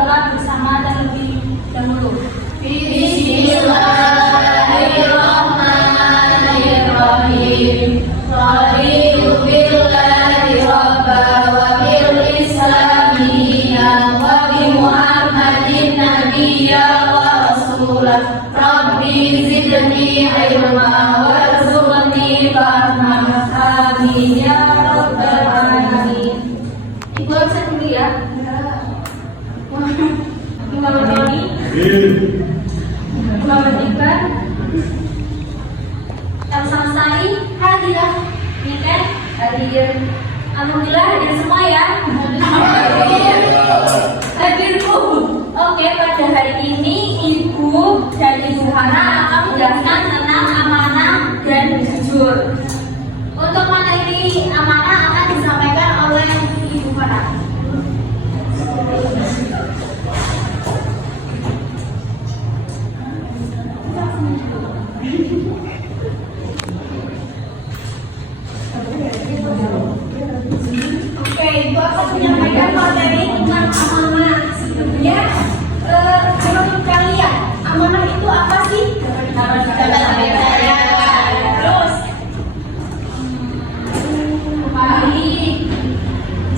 berdoa bersama terlebih dahulu. Bismillahirrahmanirrahim. Raditu billahi rabba wa bil islami dinan wa bi Muhammadin nabiyya wa rasulah. Rabbi zidni ilma warzuqni fahman. Amin ya rabbal alamin. Ibu absen dulu ya. Imam Doni, Imam Iqbal, Elsa Sari, hadiah, Niken, hadir. Alhamdulillah hadir semua ya. Hadir Bu. Oke, pada hari ini Ibu dan Ibu Hana akan menjelaskan tentang amanah dan jujur. Untuk materi amanah akan disampaikan oleh Ibu Hana. Oke, Ibu akan menyampaikan materi tentang amanah. Sebelumnya, menurut kalian, amanah itu apa sih? Terus, baik.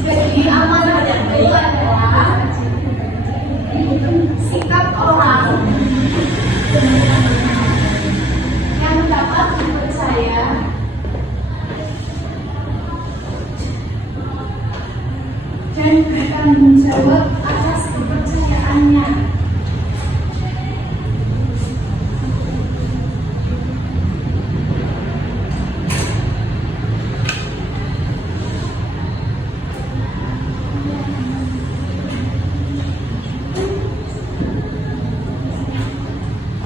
Jadi amanah itu adalah sikap orang yang dapat dipercaya dan bertanggung jawab atas kepercayaannya.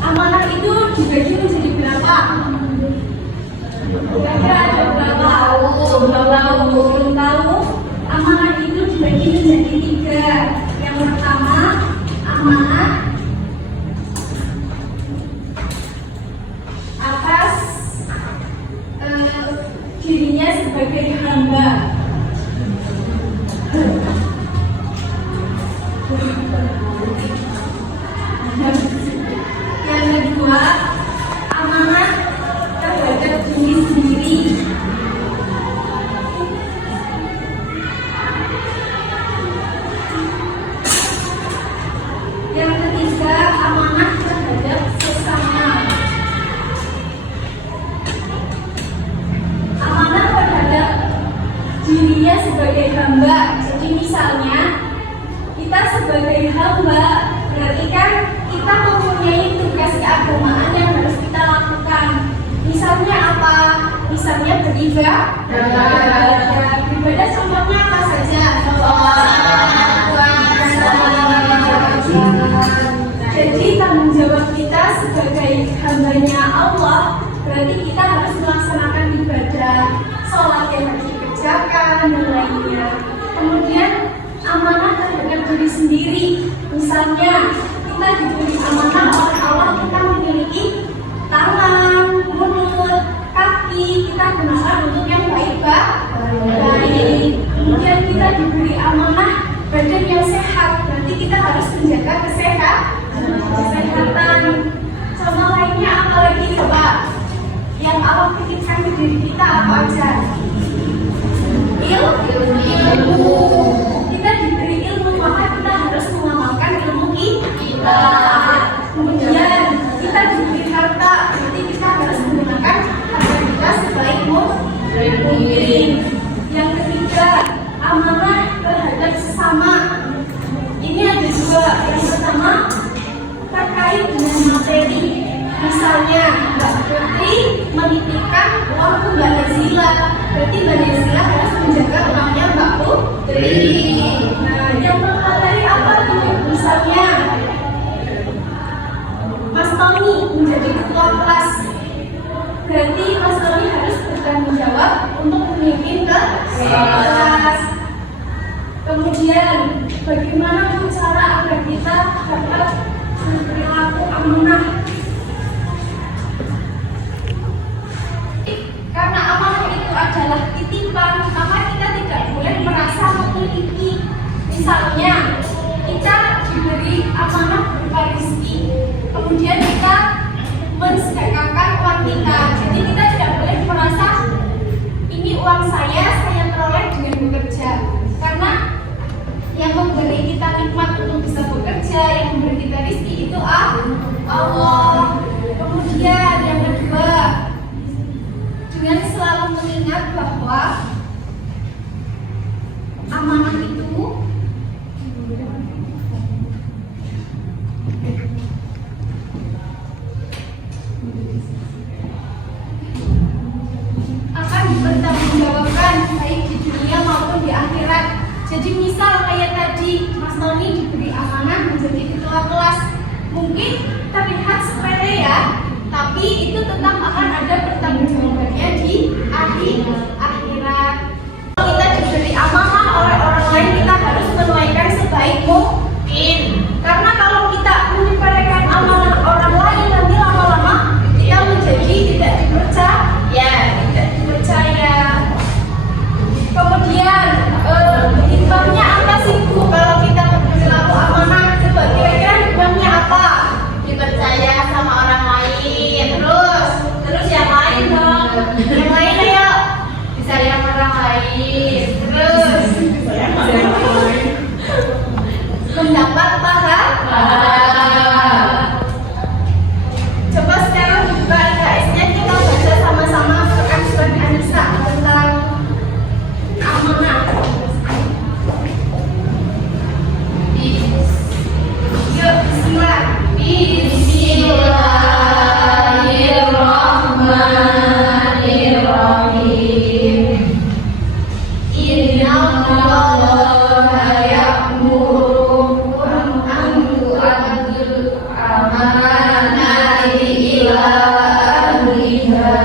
Amanah itu dibagi menjadi berapa? Kira-kira ada berapa? Belum tahu? Amanah itu dibagi menjadi 3. Yang pertama, amanah atas dirinya sebagai hamba. Yang kedua, amanah terhadap diri sendiri. Yang ketiga, amanah terhadap sesama. Amanah terhadap dirinya sebagai hamba. Jadi misalnya kita sebagai hamba, berarti kan kita mempunyai tugas keagamaan yang harus kita lakukan. Misalnya apa? Misalnya beribadah. Beribadah contohnya apa saja? Jadi tanggung jawab kita sebagai hambanya Allah, berarti kita harus melaksanakan ibadah, sholat yang harus dikerjakan dan lainnya. Kemudian amanah terhadap diri sendiri. Misalnya kita diberi amanah oleh Allah, kita memiliki tangan, mulut, kaki, kita gunakan untuk yang baik. Kemudian kita diberi amanah badan yang sehat, berarti kita harus menjaga kesehatan. Contoh lainnya apa lagi coba? Yang Allah titipkan ke diri kita apa aja? Ilmu. Kita diberi ilmu, maka kita harus mengamalkan ilmu kita. Kemudian kita diberi harta, berarti kita harus menggunakan harta kita sebaik mungkin. Yang ketiga, amanah terhadap sesama. Ini ada dua. Yang pertama terkait dengan materi. Misalnya Mbak Putri menitipkan uang ke Mbak Nazila, berarti Mbak Nazila harus menjaga uangnya Mbak Putri. Nah, yang materi apa tuh? Misalnya Mas Tony menjadi ketua kelas, berarti Mas Tony harus bertanggung jawab untuk memimpin kelas. Kemudian bagaimana cara agar kita dapat berperilaku amanah? Karena amanah itu adalah titipan, maka kita tidak boleh merasa memiliki. Misalnya kita diberi ini diberi amanah menjadi ketua kelas. Mungkin terlihat sepele ya, tapi itu tetap akan ada pertanggungjawabannya di akhirat. Kalau kita diberi amanah oleh orang lain, kita harus menunaikan sebaik mungkin. Karena kalau kita menunaikan amanah orang lain, nanti lama-lama kita menjadi tidak dipercaya. Kemudian hikmahnya apa sih Bu kalau kita berperilaku amanah? Coba kira-kira hikmahnya apa? Dipercaya sama orang lain. Terus yang lain dong. Yang lain ayo. Disayang orang lain. Terus mendapat pahala. Coba sekarang buka IKS-nya, kita baca sama-sama Quran surat An-Nisa tentang amanah. Yuk, bismillah. Bismillahirrahmanirrahim. Innallaha ya'murukum an tu'addul amanati ila ahliha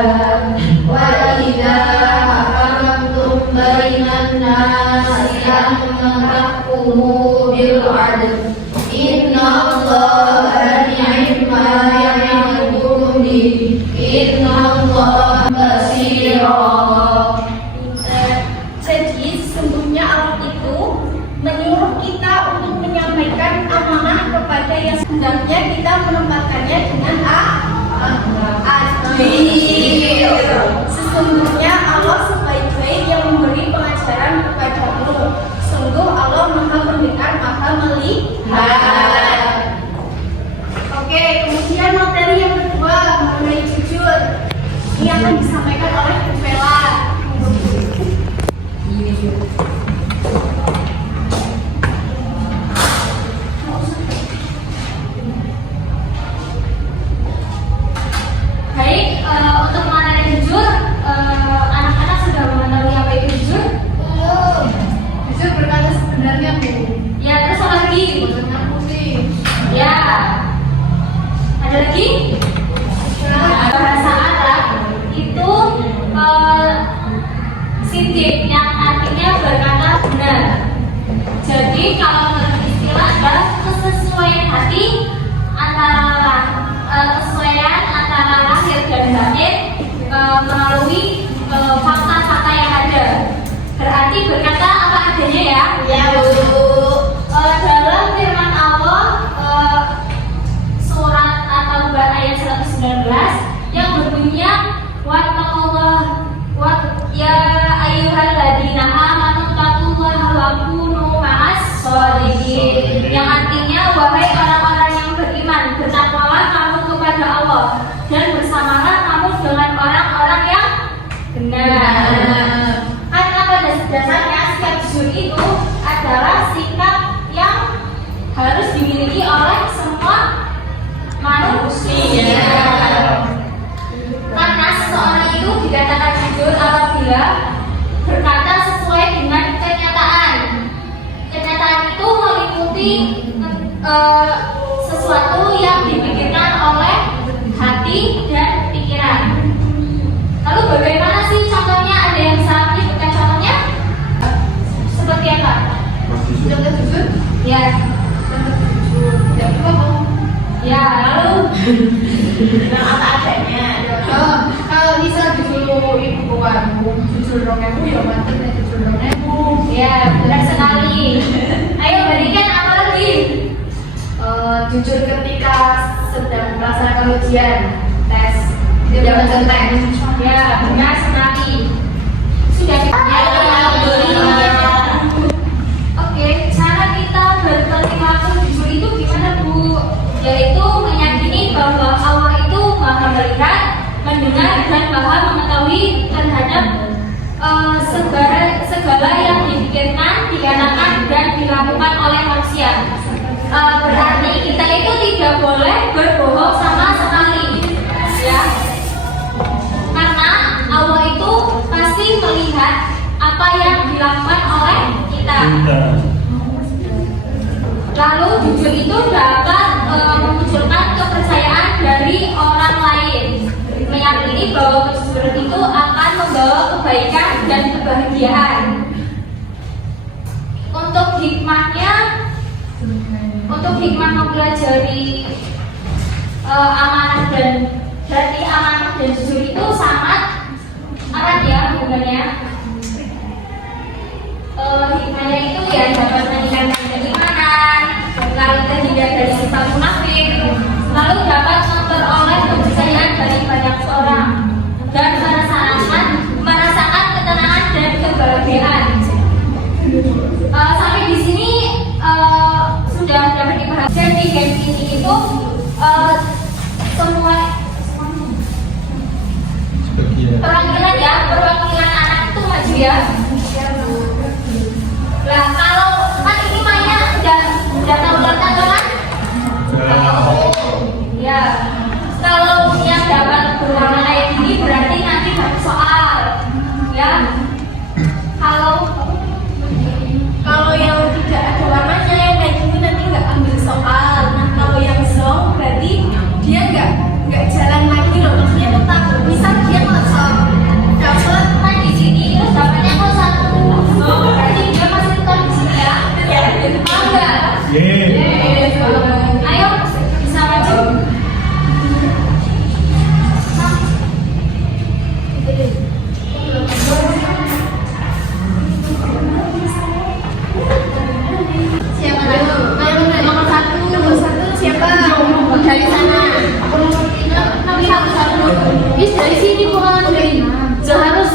wa idza hakamtum bainan nasi an tahkumu bil 'adl. Innallaha ni'ma ya'murukum bihi. Innallaha basirah. Jadi sesungguhnya Allah itu menyuruh kita untuk menyampaikan amanah kepada yang hendaknya kita menempatkannya dengan adil. Sesungguhnya Allah sebaik-baik yang memberi pengajaran kepadamu. Sungguh Allah Maha Mendengar, Maha Melihat. Oke, kemudian materi yang kedua mengenai jujur. Ini akan disampaikan oleh Bu Vela. Baik, untuk materi jujur, anak-anak sudah mengetahui apa itu jujur? Jujur berkata sebenarnya Bu. Ya, terus apa lagi? Ya, ada lagi? Bahasa Arab itu sidik yang artinya berkata benar. Jadi kalau dalam istilah adalah kesesuaian hati kesesuaian antara lahir dan batin melalui fakta-fakta yang ada. Berarti berkata apa adanya ya? Ya Bu. Dalam firman Allah surat At-Taubah ayat 119 yang berbunyinya wattaqullah ya ayyuhalladzina amanu taqullaha wa kunu ma'as shodiqin, yang artinya wahai orang-orang yang beriman, bertakwalah kamu kepada Allah dan bersamalah kamu dengan orang-orang yang benar. Karena pada dasarnya sikap jujur itu adalah sikap yang harus dimiliki oleh semua manusia. Karena seseorang itu dikatakan jujur apabila berkata sesuai dengan kenyataan. Kenyataan itu meliputi sesuatu yang dipikirkan oleh hati dan pikiran. Lalu bagaimana sih contohnya? Ada yang bisa diberikan contohnya? Seperti apa? Contoh jujur? Ya. Contoh jujur. Ya Bu. Ya, lalu Yang apa adanya. Kalau bisa jujur ibu kamu, jujur dong ibu ya mantep ya jujur dong ibu. ya, benar sekali. Ayo berikan apa lagi? Jujur ketika sedang melaksanakan ujian tes jawaban centeng. Ya, benar sekali. Sudah Oke, cara kita berperilaku jujur itu gimana Bu? Yaitu meyakini bahwa Allah itu Maha Melihat, mendengar dan Maha Mengetahui terhadap segala yang dipikirkan, dikatakan dan dilakukan oleh manusia. Berarti kita itu tidak boleh berbohong sama sekali, ya. Karena Allah itu pasti melihat apa yang dilakukan oleh kita. Lalu jujur itu dapat memunculkan kepercayaan dari orang lain, meyakini bahwa kejujuran itu akan membawa kebaikan dan kebahagiaan. Untuk hikmah mempelajari amanah dan jujur itu sangat erat ya hubungannya. Hikmahnya itu ya dapat meningkatkan keimanan, lalu terhindar dari sifat munafik, lalu dapat memperoleh kepercayaan dari banyak orang dan merasakan ketenangan dan kebahagiaan. Sampai di sini sudah dapat dipahami. Dan di game ini itu semua perwakilan anak itu maju ya. Nah, kalau kan ini mainnya udah tahu kan? Ya. Kalau yang dapat berwarna kayak gini berarti nanti dapat soal. Ya. Kalau yang tidak ada warnanya yang kayak gini nanti nggak ambil soal. Nah, kalau yang zong berarti dia nggak jalan lagi loh. Maksudnya tetap misal dia masuk dapat kan di sini terus dapatnya kok satu. Berarti dia masih tetap di sini ya. Enggak. Ayo bisa maju. Siapa dulu? Nomor satu siapa? Dari sana. Nomor satu. Bis dari sini bukan dari. Harus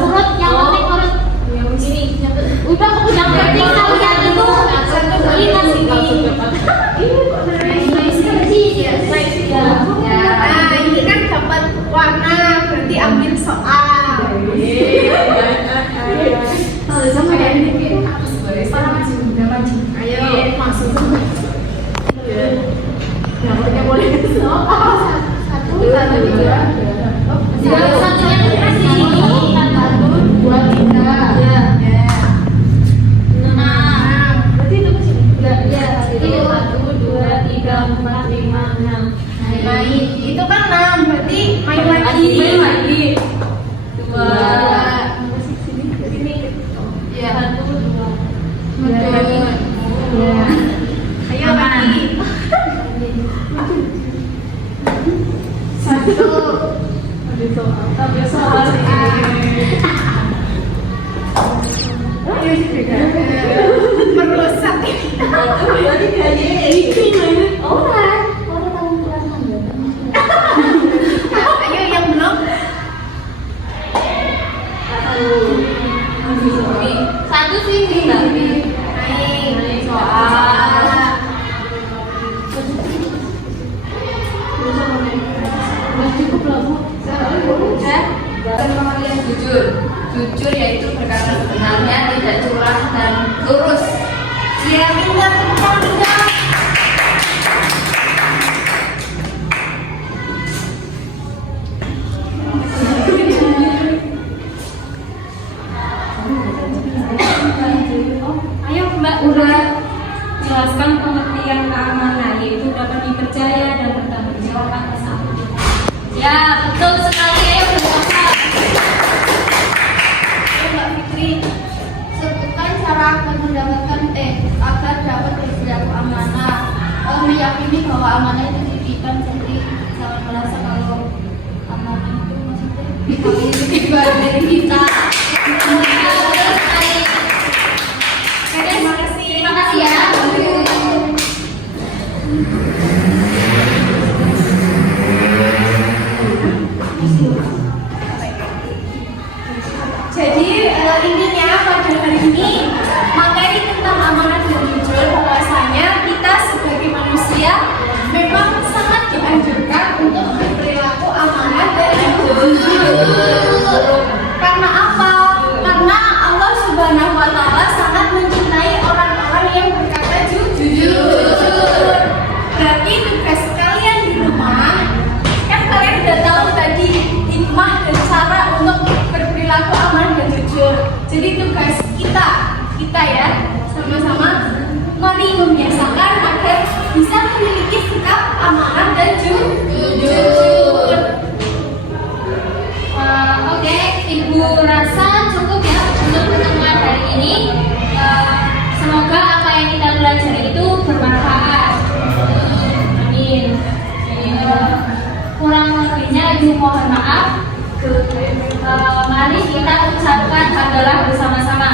urut yang penting urut. Yang sini. Udah yang penting tahu yang itu. Ini masih nah, ini kan dapat warna berarti ambil soal. Sama kayak ini. Ayo masuk. Ya boleh soal. Satu, tiga. Satunya kasih ini. 1, 2, 3. Ya. 6. Berarti itu kesini. Ya. Ini 1, 2, 3, 4, 5, 6. Main. Itu kan 6. Berarti main lagi. 2. Sini. Ya. 1, 2. Ya. Ayo lagi. 1. Ambil soal. Merusak. Ayo yang belum. 1 sih naik soal. Cukup lah Bu. Yang jujur yaitu berkata sebenarnya, tidak curang dan lurus. Dia minta tepuk tangan. Ayo Mbak, udah jelaskan pengertian keamanan, yaitu dapat dipercaya dan bertanggung jawab atas apa. Ya, betul sekali. Ayo berdoa. Mbak Fitri, sebutkan cara agar dapat berperilaku amanah. Meyakini bahwa amanah itu titipan, jadi jangan merasa kalau amanah itu maksudnya titipan dari kita. Terima kasih ya. Jadi intinya pada hari ini materi tentang amanah dan jujur, bahwasanya kita sebagai manusia memang sangat dianjurkan untuk berperilaku amanah dan jujur. Karena apa? Karena Allah Subhanahu wa Ta'ala sangat mencintai orang-orang yang berkata jujur. Berarti mohon maaf. Mari kita ucapkan adalah bersama-sama.